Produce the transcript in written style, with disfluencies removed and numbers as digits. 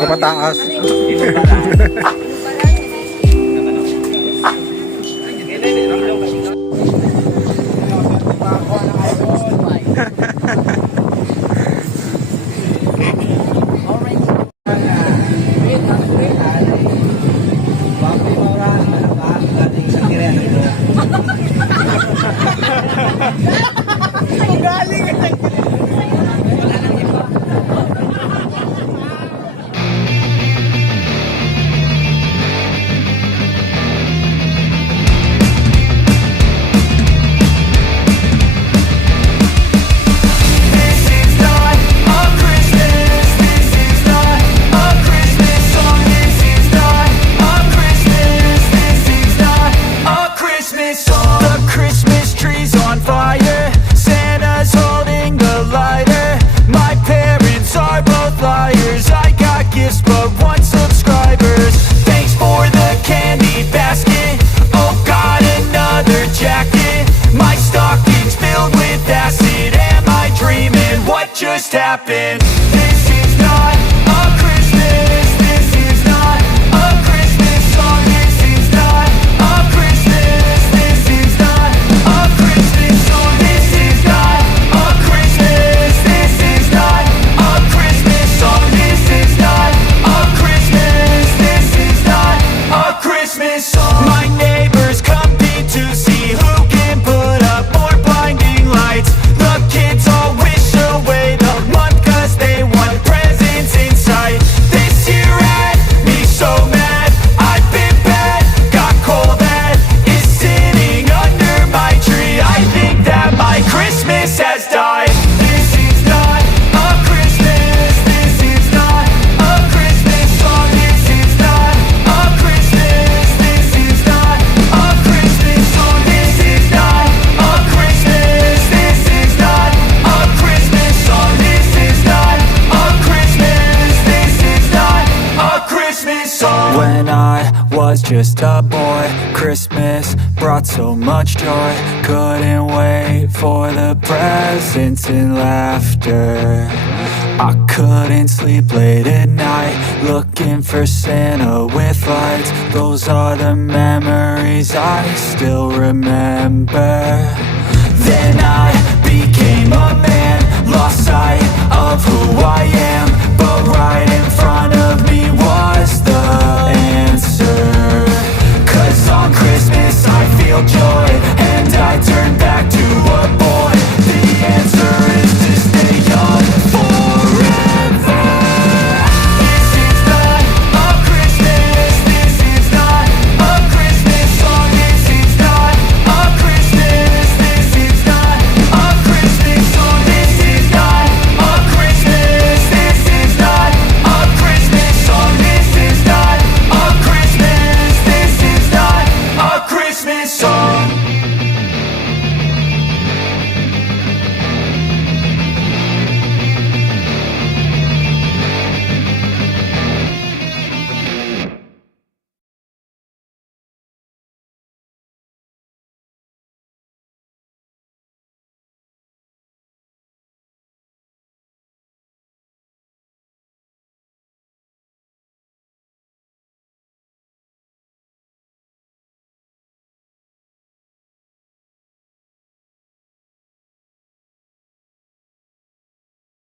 Kapataas. Just happened. This is not a Christmas. This is not a Christmas song. This is not a Christmas. This is not a Christmas song. This is not a Christmas. This is not a Christmas song. This is not a Christmas. This is not a Christmas song. My neighbors compete to see who can put up more blinding lights. The kids all wish away the month 'cause they want presents in sight. This year had me so mad, I've been bad, got coal that is sitting under my tree. I think that my Christmas has died. This is not a Christmas. This is not a Christmas song. This is not a Christmas. This is not a Christmas song. This is not a Christmas. This is not a Christmas song. This is not a Christmas. This is not a Christmas song. When I was just a boy, Christmas brought so much joy. Couldn't wait for the presents and laughter. I couldn't sleep late at night, looking for Santa with lights. Those are the memories I still remember. Then I became a man, lost sight of who I am.